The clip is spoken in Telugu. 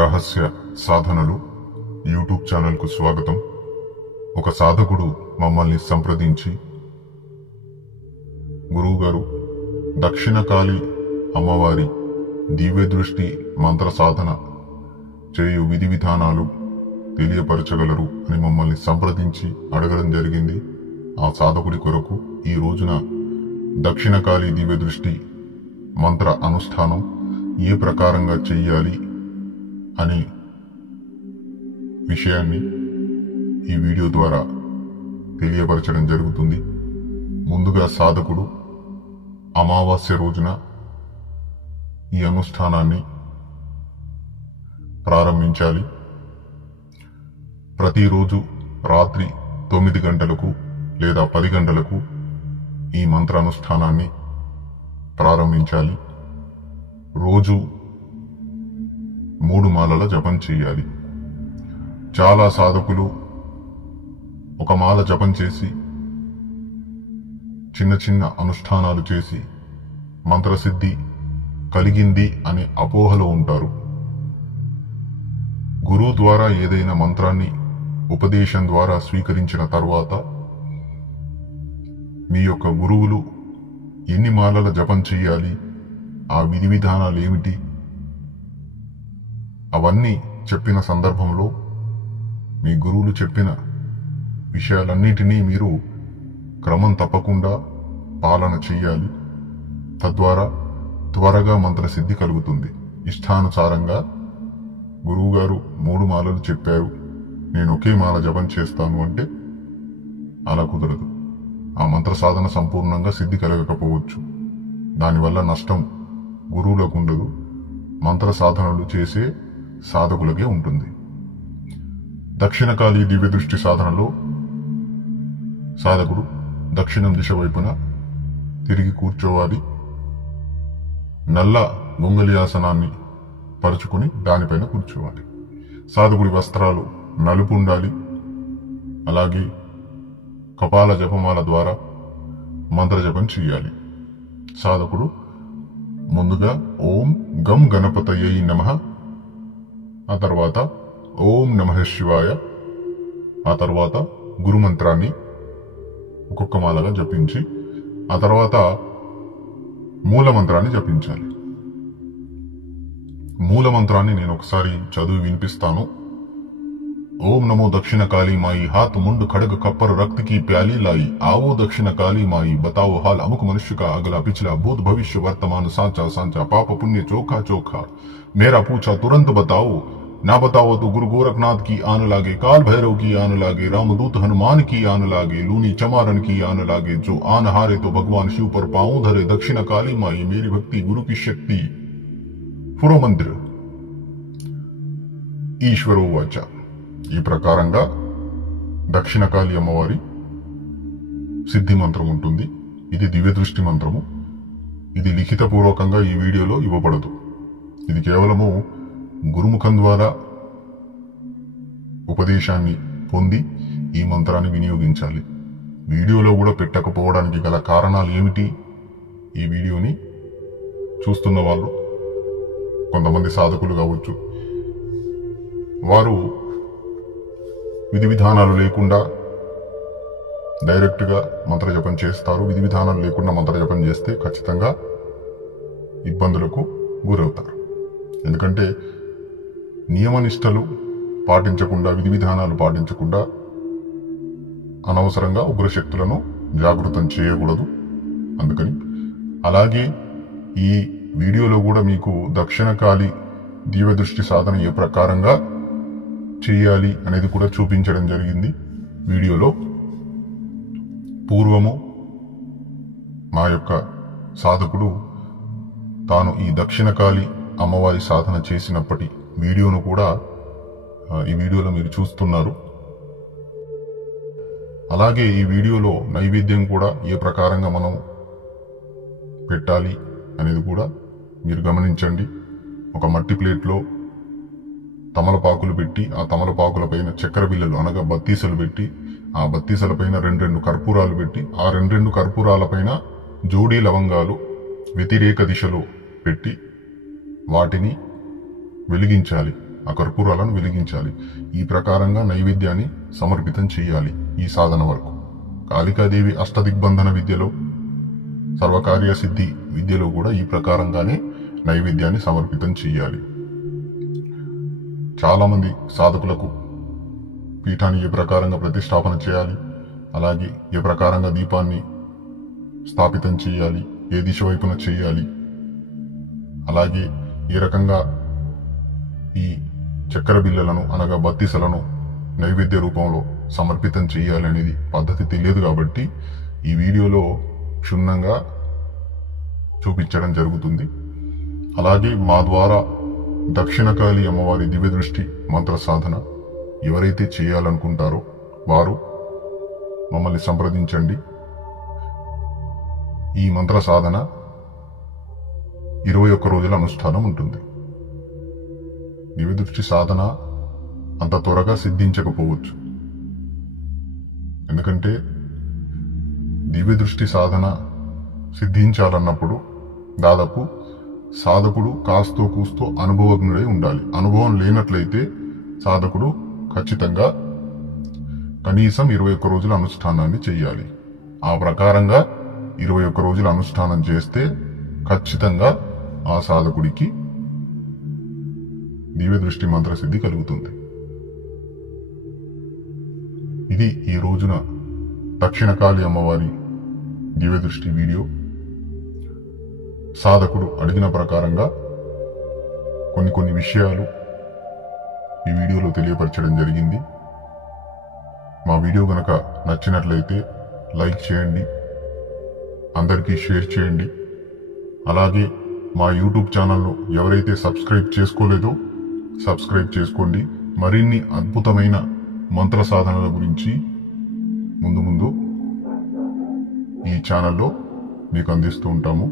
రహస్య సాధనలు యూట్యూబ్ ఛానల్కు స్వాగతం. ఒక సాధకుడు మమ్మల్ని సంప్రదించి, గురువుగారు, దక్షిణకాళి అమ్మవారి దివ్యదృష్టి మంత్ర సాధన చేయు విధి విధానాలు తెలియపరచగలరు అని మమ్మల్ని సంప్రదించి అడగడం జరిగింది. ఆ సాధకుడి కొరకు ఈ రోజున దక్షిణకాళి దివ్యదృష్టి మంత్ర అనుష్ఠానం ఏ ప్రకారంగా చెయ్యాలి అనే విషయాన్ని ఈ వీడియో ద్వారా తెలియపరచడం జరుగుతుంది. ముందుగా సాధకుడు అమావాస్య రోజున ఈ అనుష్ఠానాన్ని ప్రారంభించాలి. ప్రతిరోజు రాత్రి 9 గంటలకు లేదా 10 గంటలకు ఈ మంత్రానుష్ఠానాన్ని ప్రారంభించాలి. రోజు 3 మాలల జపం చేయాలి. చాలా సాధకులు ఒక మాల జపం చేసి చిన్న చిన్న అనుష్ఠానాలు చేసి మంత్రసిద్ధి కలిగింది అనే అపోహలో ఉంటారు. గురువు ద్వారా ఏదైనా మంత్రాన్ని ఉపదేశం ద్వారా స్వీకరించిన తర్వాత మీ యొక్క గురువులు ఎన్ని మాలల జపం చేయాలి, ఆ విధి విధానాలు ఏమిటి, అవన్నీ చెప్పిన సందర్భంలో మీ గురువులు చెప్పిన విషయాలన్నిటినీ మీరు క్రమం తప్పకుండా పాలన చెయ్యాలి. తద్వారా త్వరగా మంత్రసిద్ధి కలుగుతుంది. ఇష్టానుసారంగా గురువుగారు 3 మాలలు చెప్పారు, నేను ఒకే మాల జపం చేస్తాను అంటే అలా కుదరదు. ఆ మంత్ర సాధన సంపూర్ణంగా సిద్ధి కలగకపోవచ్చు. దానివల్ల నష్టం గురువులకు ఉండదు, మంత్ర సాధనలు చేసే సాధకులకే ఉంటుంది. దక్షిణకాళి దివ్యదృష్టి సాధనలో సాధకుడు దక్షిణం దిశ వైపున తిరిగి కూర్చోవాలి. నల్ల గొంగలి ఆసనాన్ని పరుచుకుని దానిపైన కూర్చోవాలి. సాధకుడి వస్త్రాలు నలుపు ఉండాలి. అలాగే కపాల జపమాల ద్వారా మంత్ర జపం చేయాలి. సాధకుడు ముందుగా ఓం గం గణపతయై నమః, ఆ తర్వాత ఓం నమః శివాయ, ఆ తర్వాత గురుమంత్రాన్ని ఒక్కొక్క మాలగా జపించి ఆ తర్వాత మూలమంత్రాన్ని జపించాలి. మూలమంత్రాన్ని నేను ఒకసారి చదివి వినిపిస్తాను. ओम नमो दक्षिण काली माई, हाथ मुंड खड़ग खप्पर रक्त की प्याली लाई, आओ दक्षिण काली माई, बताओ हाल अमुक मनुष्य का अगला पिछला, भूत भविष्य वर्तमान सांचा सांचा, पाप पुण्य चोखा चोखा, मेरा पूछा तुरंत बताओ, ना बताओ तो गुरु गोरखनाथ की आन लागे, काल भैरव की आन लागे, रामदूत हनुमान की आन लागे, लूनी चमारन की आन लागे, जो आन हारे तो भगवान शिव पर पांव धरे, दक्षिण काली माई मेरी भक्ति गुरु की शक्ति। पुरो मंत्र ఈశ్వరో వాచ. ఈ ప్రకారంగా దక్షిణకాళి అమ్మవారి సిద్ధి మంత్రం ఉంటుంది. ఇది దివ్యదృష్టి మంత్రము. ఇది లిఖితపూర్వకంగా ఈ వీడియోలో ఇవ్వబడదు. ఇది కేవలము గురుముఖం ద్వారా ఉపదేశాన్ని పొంది ఈ మంత్రాన్ని వినియోగించాలి. వీడియోలో కూడా పెట్టకపోవడానికి గల కారణాలు ఏమిటి? ఈ వీడియోని చూస్తున్న వాళ్ళు కొంతమంది సాధకులు కావచ్చు, వారు విధి విధానాలు లేకుండా డైరెక్ట్గా మంత్రజపం చేస్తారు. విధి విధానాలు లేకుండా మంత్రజపం చేస్తే ఖచ్చితంగా ఇబ్బందులకు గురవుతారు. ఎందుకంటే నియమనిష్టలు పాటించకుండా, విధి విధానాలు పాటించకుండా అనవసరంగా ఉగ్రశక్తులను జాగృతం చేయకూడదు. అందుకని అలాగే ఈ వీడియోలో కూడా మీకు దక్షిణకాళి దివ్యదృష్టి సాధన ఏ ప్రకారంగా చేయాలి అనేది కూడా చూపించడం జరిగింది వీడియోలో. పూర్వము మా యొక్క సాధకుడు తాను ఈ దక్షిణకాళి అమ్మవారి సాధన చేసినప్పటి వీడియోను కూడా ఈ వీడియోలో మీరు చూస్తున్నారు. అలాగే ఈ వీడియోలో నైవేద్యం కూడా ఏ ప్రకారంగా మనం పెట్టాలి అనేది కూడా మీరు గమనించండి. ఒక మట్టి ప్లేట్లో తమలపాకులు పెట్టి, ఆ తమలపాకుల పైన చక్కెర బిళ్ళలు అనగా బత్తీసలు పెట్టి, ఆ బత్తీసల పైన 2 కర్పూరాలు పెట్టి, ఆ 2 కర్పూరాల పైన జోడీ లవంగాలు వ్యతిరేక దిశలో పెట్టి వాటిని వెలిగించాలి. ఆ కర్పూరాలను వెలిగించాలి. ఈ ప్రకారంగా నైవేద్యాన్ని సమర్పితం చేయాలి. ఈ సాధన వరకు కాళికాదేవి అష్టదిగ్బంధన విద్యలో, సర్వకార్య సిద్ధి విద్యలో కూడా ఈ ప్రకారంగానే నైవేద్యాన్ని సమర్పితం చేయాలి. చాలా మంది సాధకులకు పీఠాన్ని ఏ ప్రకారంగా ప్రతిష్టాపన చేయాలి, అలాగే ఏ ప్రకారంగా దీపాన్ని స్థాపితం చేయాలి, ఏ దిశ వైపున చేయాలి, అలాగే ఏ రకంగా ఈ చక్కెర బిళ్ళలను అనగా బత్తిసలను నైవేద్య రూపంలో సమర్పితం చేయాలి అనేది పద్ధతి తెలియదు. కాబట్టి ఈ వీడియోలో క్షుణ్ణంగా చూపించడం జరుగుతుంది. అలాగే మా ద్వారా దక్షిణకాళి అమ్మవారి దివ్య దృష్టి మంత్ర సాధన ఎవరైతే చేయాలనుకుంటారో వారు మమ్మల్ని సంప్రదించండి. ఈ మంత్ర సాధన 21 రోజుల అనుష్ఠానం ఉంటుంది. దివ్య దృష్టి సాధన అంత త్వరగా సిద్ధించకపోవచ్చు. ఎందుకంటే దివ్య దృష్టి సాధన సిద్ధించాలన్నప్పుడు దాదాపు సాధకుడు కాస్తో కూస్తో అనుభవజ్ఞుడై ఉండాలి. అనుభవం లేనట్లయితే సాధకుడు ఖచ్చితంగా కనీసం 21 రోజుల అనుష్ఠానాన్ని చేయాలి. ఆ ప్రకారంగా 21 రోజుల అనుష్ఠానం చేస్తే ఖచ్చితంగా ఆ సాధకుడికి దివ్య దృష్టి మంత్ర సిద్ధి కలుగుతుంది. ఇది ఈ రోజున దక్షిణకాళి అమ్మవారి దివ్య దృష్టి వీడియో. సాధకుడు అడిగిన ప్రకారంగా కొన్ని విషయాలు ఈ వీడియోలో తెలియపరచడం జరిగింది. మా వీడియో గనక నచ్చినట్లయితే లైక్ చేయండి, అందరికీ షేర్ చేయండి. అలాగే మా యూట్యూబ్ ఛానల్ను ఎవరైతే సబ్స్క్రైబ్ చేసుకోలేదో సబ్స్క్రైబ్ చేసుకోండి. మరిన్ని అద్భుతమైన మంత్ర సాధనల గురించి ముందు ఈ ఛానల్లో మీకు అందిస్తూ ఉంటాము.